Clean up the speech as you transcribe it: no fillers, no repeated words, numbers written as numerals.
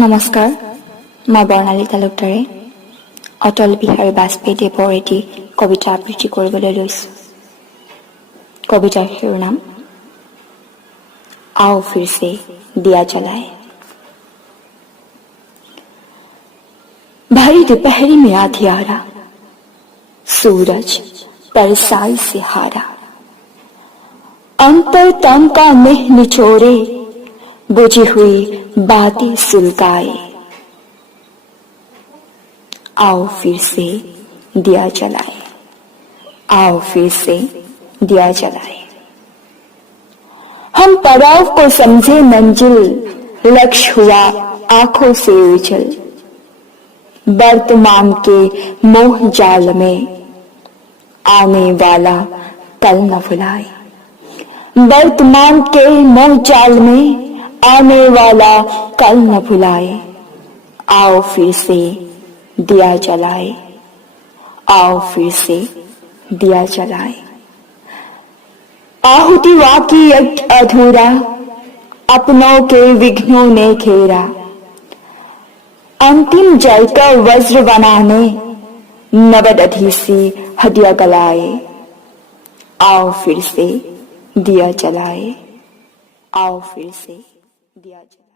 নমস্কাৰ, মই বৰ্ণালী তালুকদাৰে অটল বিহাৰী বাজপেয়ীদেৱৰ এটি কবিতা আবৃত্তি কৰিবলৈ লৈছোঁ। কবিতাৰ শিৰোনাম आओ फिर से दिया जलाए। भरी दोपहरी में आधियारा, सूरज परसाई से हारा, अंतरतम का मेह निचोड़े, बुझी हुई बातें सुलगाए। आओ फिर से दिया जलाए, आओ फिर से दिया जलाए। हम पड़ाव को समझे मंजिल, लक्ष्य हुआ आंखों से उजल। वर्तमान के मोह जाल में आने वाला कल न भुलाए। वर्तमान के मोह जाल में आने वाला कल न भुलाए। आओ फिर से दिया जलाए, आओ फिर से दिया जलाए। आहुति वाकी यज्ञ अधूरा, अपनों के विघ्नों ने घेरा। अंतिम जल का वज्र बनाने नवदधि सी हदिया गलाए। आओ फिर से दिया जलाए, आओ फिर से दिया जलाए।